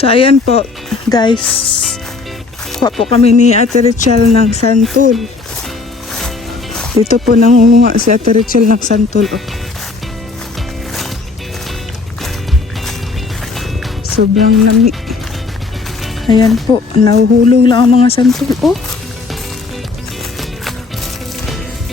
So ayan po guys, kuha po kami ni Ate Richel ng santol. Dito po nangunguha si Ate Richel ng santol. Oh. Sobrang lami. Ayan po, nahuhulog lang ang mga santol. Oh.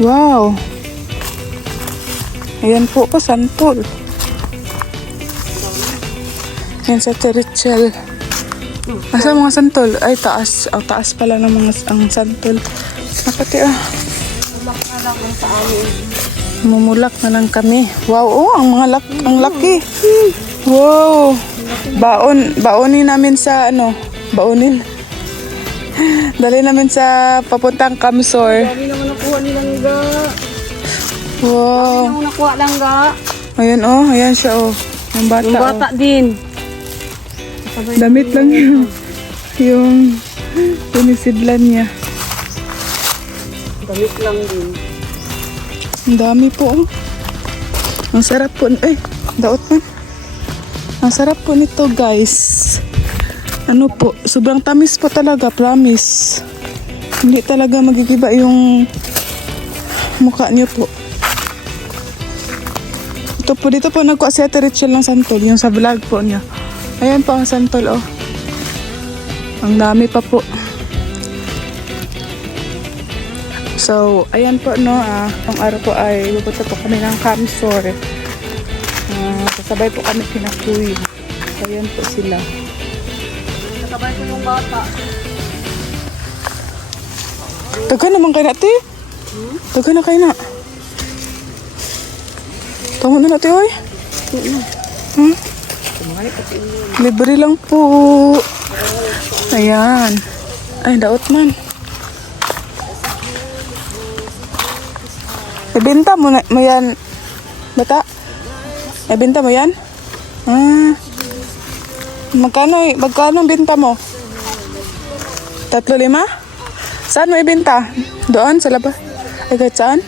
Wow. Ayan po santol. Ayan sa Ate Richel. Asa mga santol? Ay, taas. Oh, taas pala ng mga ang santol. Nakati Mulak na lang sa amin. Mumulak na lang kami. Wow, oh, ang laki. Wow. Baonin namin sa baunin. Dali namin sa papuntang Kamsor. Dami naman nakuha nilang ga. Wow. Dami nakuha lang ga. Ayan ayan siya Yung bata. Yung bata din. Damit lang yung pinisidlan niya. Damit lang din. Ang dami po. Ang sarap po. Daot man. Ang sarap po nito guys. Ano po, sobrang tamis po talaga, promise. Hindi talaga magigiba yung mukha niyo po. Ito po, dito po nagkuha si Ate Richel ng santol, yung sa vlog po niya. Ayan po ang santol, Ang dami pa po. So, ayan po, ang araw po ay pupunta po kami ng Kamsor. Sasabay po kami kinakuy. Ayan po sila. Nakabay ko yung bata. Taga naman kayo natin. Taga na kayo na. Tama na natin, oy. Libre lang po. Ayan. Ay, daot man. Ibenta mo yan, bata? Ibenta mo yan? Magkano ang benta mo? 3-5? Saan mo ibenta? Doon sa labas? Ay, kahit saan?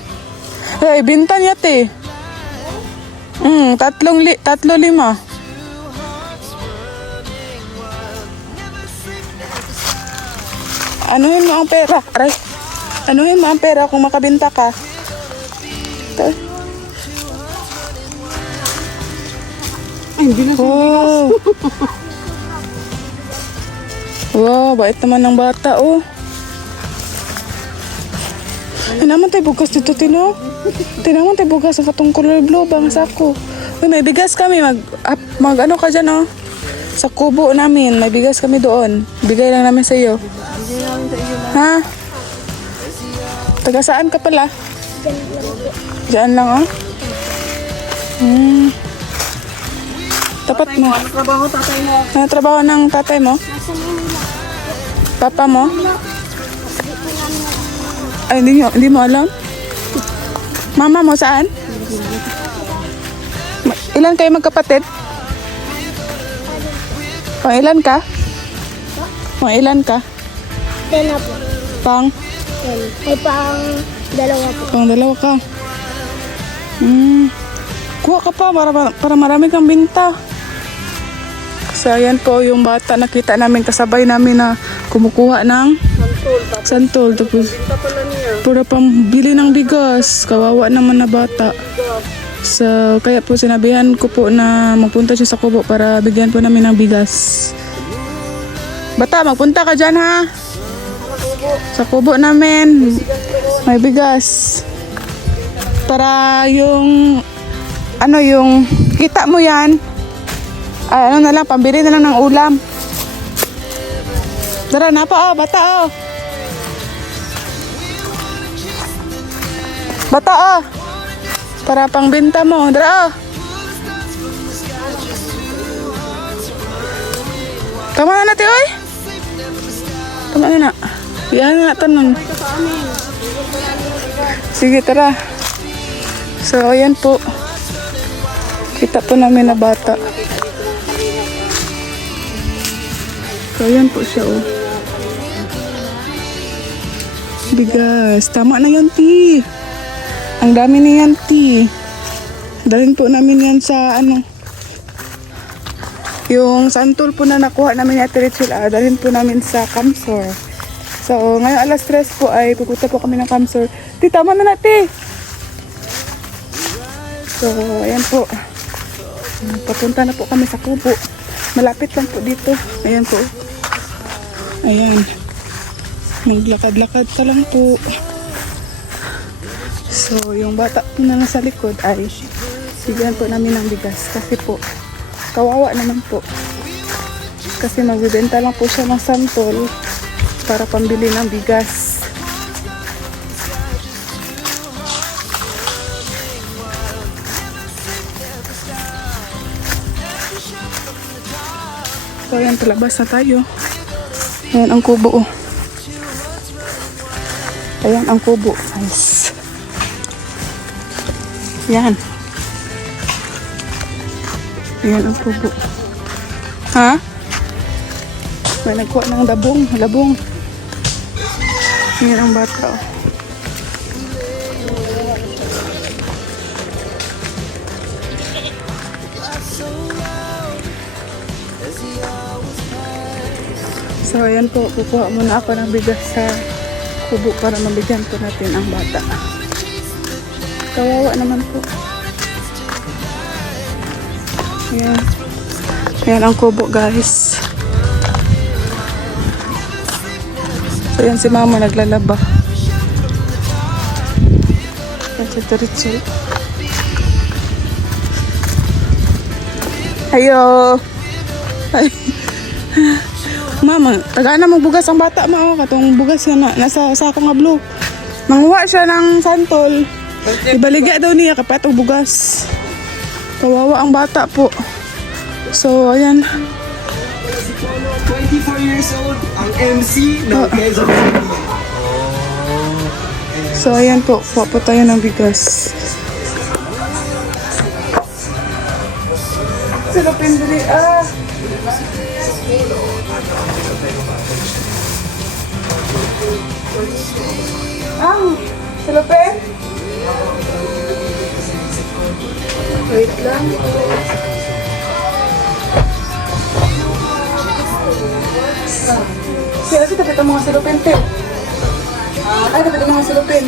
Ay, ibenta niya, te. 3-5. Anuhin mo ang pera? Aray. Anuhin mo ang pera kung makabenta ka? Ay, hindi na Wow. Wow, bait naman ng bata, Ay, naman tayo bugas dito, Tino. Tinaman tayo bugas sa katong color blue, bangas ako. Uy, may bigas kami. Mag ano ka dyan, Sa kubo namin, may bigas kami doon. Bigay lang namin sa iyo. Ha? Taga saan ka pala? Diyan lang, Tapat mo. Ano trabaho tatay mo? Ano trabaho ng tatay mo? Papa mo? Ay, hindi mo alam? Mama mo saan? Ilan kayo magkapatid? Pang ilan ka? Pang ilan ka? 10 na po. Pang? 10. Ay, pang 2 po. Pang 2 ka. Kuha ka pa para marami kang binta. So, ayan po yung bata. Nakita namin, kasabay namin na kumukuha ng santol. Tapos, Binta pala niya. pura pang bili ng bigas. Kawawa naman na bata. So, kaya po sinabihan ko po na magpunta siya sa kubo para bigyan po namin ng bigas. Bata, magpunta ka dyan, ha? Sa kubo namin. May bigas. Para yung kita mo yan. Ay, ano na lang, pambili na lang ng ulam. Tara na pa, bata, Bata, para pangbenta mo. Tara, Tama na natin, oy. Tama na. Yan na natin nun. Sige, tara. So, ayan po. Kita po namin na bata. So, ayan po siya, Bigas. Tama na yan, Ti. Ang dami na yan, Ti. Dalhin po namin yan sa Yung santol po na nakuha namin ni Ate Rachel, dalhin po namin sa Camsor. So, ngayon alas 3 po ay pupunta po kami ng Camsor. Ti, tama na natin. So, ayan po. Papunta na po kami sa Kubo. Malapit lang po dito. Ayan po. Ayan. Maglakad-lakad ka lang po. So, yung bata po na nasa likod ay bigyan po namin ng bigas. Kasi po, kawawa naman po. Kasi magbibenta lang po siya ng santol para pambili ng bigas. So, ayan, palabas na tayo. Ayan ang kubo. Ayan ang kubo. Nice. Yan. Yan ang kubo. Ha? May nagkuha ng labong. Yan ang bata. Oh. So, ayan po. Kukuha muna ako ng bigas sa kubo para mabigyan po natin ang bata. Kawawa naman po. Ayan. Ayan ang kubo, guys. So, ayan si mama naglalaba. Ayan si Torichel. Ayo! Ay. Mama, tagaan na magbugas ang bata, ma. Katong bugas yan na. Nasa sako nga blue. Manguha siya ng santol. Ibaligya daw niya kapag itong bugas. Kawawa ang bata po. So, ayan. 24 years old, ang MC ng Quezon City. So, ayan po. Kuha po tayo ng bigas. Sila pindiri. Sila pen? Wait lang. Kaya kasi tapit ang mga silupin, te. Ay, tapit ang mga silupin.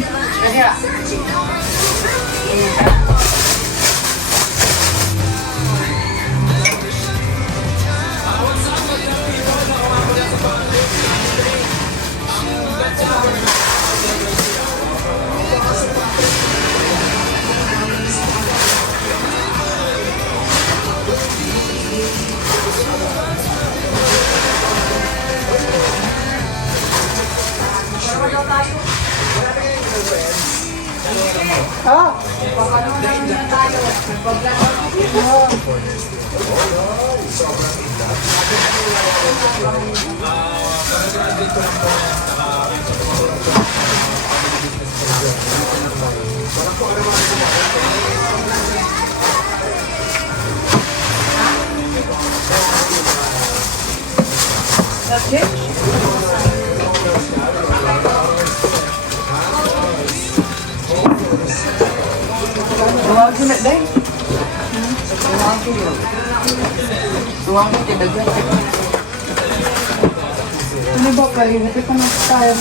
Ano ba kayo? Napit pa ng tayo.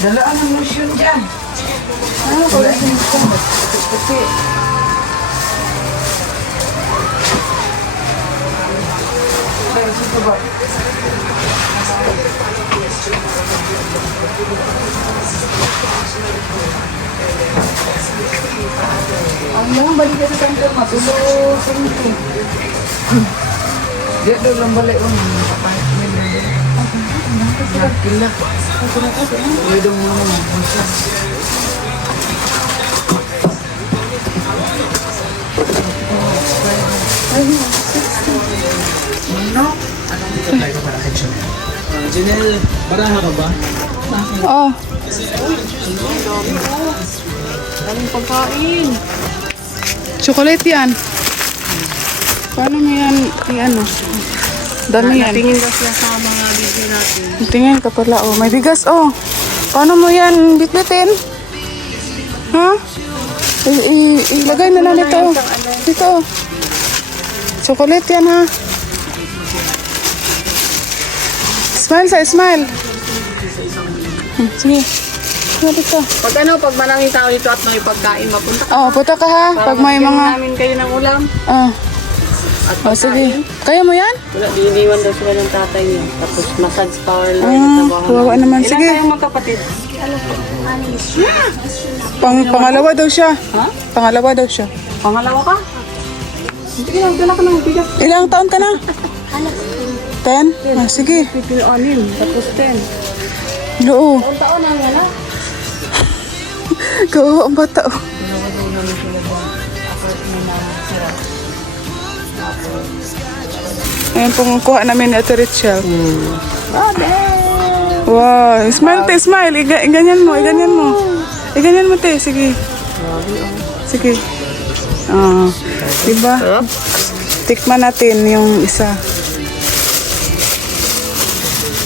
Dalaan ang lotion dyan. Ano ba kayo? Kasi, ang lang balik ka sa kanto, matulog sa inyo. Di daw lang balik mo. Nakila. Uy daw mo naman. Ano? Janelle, baraha ka ba? Oh, Daming pagkain. chocolate yan. Paano mo yan, i-ano? Dami yan. Tingin ka sila sa mga video natin. Tingin ka pala, oh. May bigas, oh. Paano mo yan bitbitin? Ha? Ilagay na lang dito. Dito. Chocolate yan, ha? Smile sa smile. Sige. Sabi ka. Pag pag maraming tao dito at may pagkain, mapunta ka. Oh, punta ka ha. Pag may Bigyan mga... namin kayo ng ulam. Ah. At Oh, sige. Kaya mo yan? Wala, iniwan daw sila ng tatay niya. Tapos massage parlor. Kawawa naman. Ilan Sige. kayong magkapatid? Pangalawa daw siya. Ha? Pangalawa daw siya. Pangalawa ka? Sige lang, dala ka ng bigas. Ilang taon ka na? 10? Ah, sige. Pipil 6, tapos 10. Loo. Ang taon na nga na. Kawawa ang bata. Oh. Ayan pong kuha namin ni Ate Richelle. Wow. Smile, te. Smile. Iganyan mo. Iganyan mo. Iganyan mo, te. Sige. Sige. Ah. Diba? Tikman natin yung isa.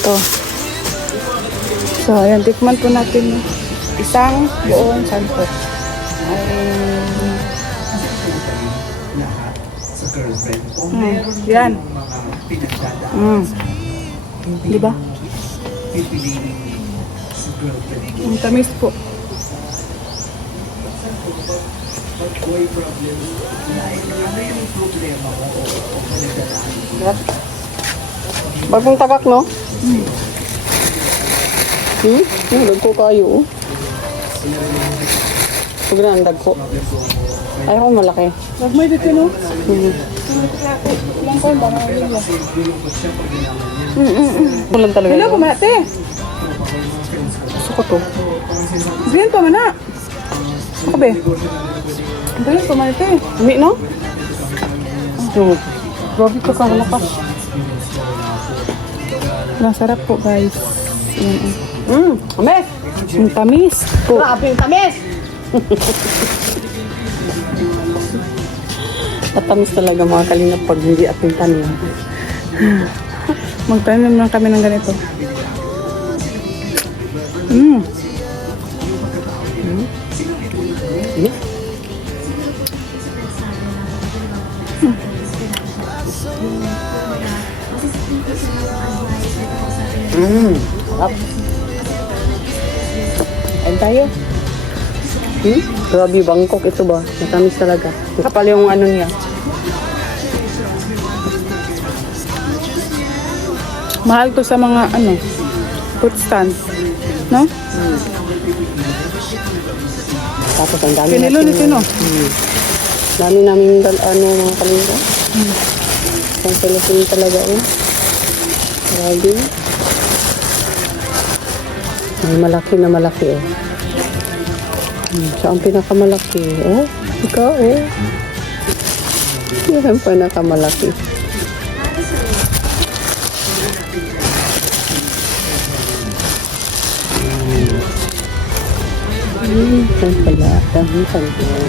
Ito. So, ayan. Tikman po natin yung isang buong santo. Yan. Diba? Ang tamis po. Bagong tagak, no? Dagko kayo, oh. Pag na ang dagko. Ayaw ko malaki. Nagmay dito, no? Ilang ko ba? Kulang talaga Hello, yun. kumate. Gusto ko to. Diyan pa man na. Ako be. Diyan pa man ito eh. Hindi, no? Grabe ka kahalakas. Masarap po guys. Yan. Ames! Ang tamis po. Grabe yung tamis! Tatamis talaga mga kalingap pag hindi ating tanim. Magtanim lang kami ng ganito. Sarap. Ayun tayo. Grabe, Bangkok ito ba? Matamis talaga. Kapal yung ano niya. Mahal to sa mga ano, fruit stand. No? Tapos ang dami Kinilo nito no? Dami namin mga kalingap. Ang Philippine talaga oh. Grabe. May malaki na malaki oh. Siya ang pinakamalaki. Oh, ikaw oh. Yan ang pinakamalaki. Saan pala? Dami saan pala.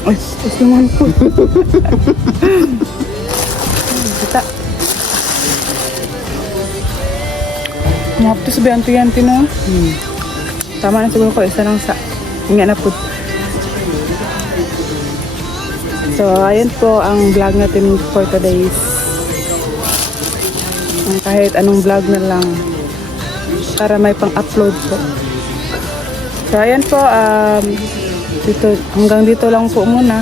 Ay, gusto naman po. Kita. Mahap to sabi anti-anti no? Tama na siguro ko. Isa lang sa nga na po. So, ayun po ang vlog natin for today's. Kahit anong vlog na lang para may pang-upload po. So, ayan po. Dito, hanggang dito lang po muna.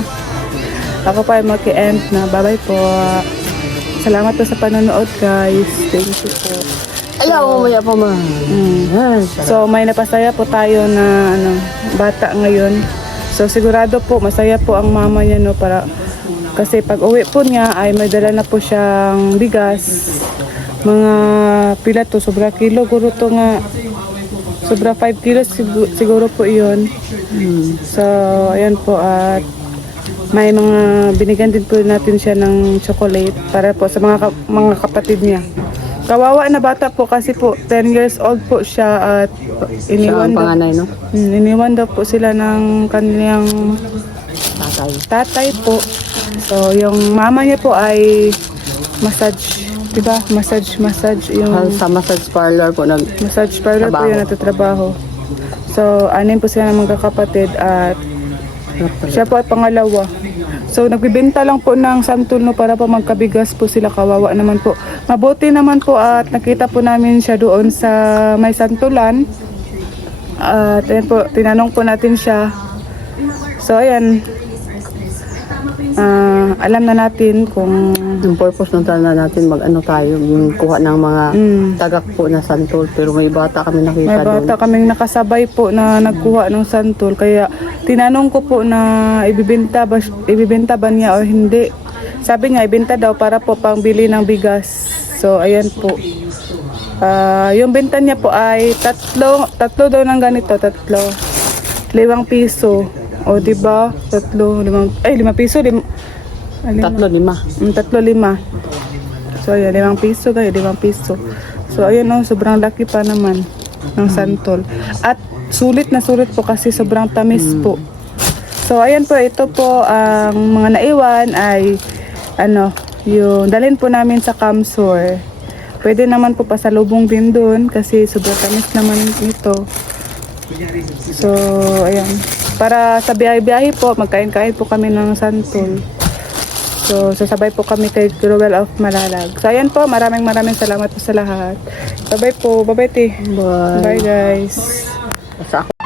Ako pa ay maki-end na. Bye-bye po. Salamat po sa panonood guys. Thank you po. Ayaw, mamaya pa ma. So, may napasaya po tayo na bata ngayon. So, sigurado po, masaya po ang mama niya, no, kasi pag uwi po niya, ay may dala na po siyang bigas. Mga pila to, sobra kilo, guro to nga, sobra 5 kilos siguro po iyon. So, ayan po, at may mga binigyan din po natin siya ng chocolate para po sa mga kapatid niya. Kawawa na bata po kasi po 10 years old po siya at iniwan daw, panganay, no? Iniwan daw po sila ng kanilang tatay po. So yung mama niya po ay massage, 'di ba? Massage yung Sa massage parlor po massage parlor po trabaho. yun natatrabaho. So So, 6 po sila ng magkakapatid at siya po at pangalawa. So, nagbibenta lang po ng santol no para po magkabigas po sila. Kawawa naman po. Mabuti naman po at nakita po namin siya doon sa may santulan. At ayan po, tinanong po natin siya. So, ayan. Alam na natin kung Yung purpose ng tanda natin mag-ano tayo, yung kuha ng mga tagak po na santol. Pero may bata kami may nakita doon. bata kaming nakasabay po na nagkuha ng santol. Kaya tinanong ko po na ibibenta ba niya o hindi. Sabi niya, ibenta daw para po pangbili ng bigas. So, ayan po. Yung benta niya po ay tatlo daw ng ganito, 5 piso. O, diba? 5 piso. 3-5. 3-5. So, ayan, 5 piso kayo, 5 piso. So, ayan o, sobrang laki pa naman ng santol. At sulit na sulit po kasi sobrang tamis po. So, ayan po, ito po ang mga naiwan ay yung dalhin po namin sa Kamsur. Pwede naman po pasalubong din doon kasi sobrang tamis naman ito. So, ayan. Para sa biyahe-biyahe po, magkain-kain po kami ng santol. So, sasabay po kami kay Ruel of Malalag. So, ayan po. Maraming salamat po sa lahat. Bye-bye po. Bye-bye, Ti. Bye. Bye, guys. Sa ako.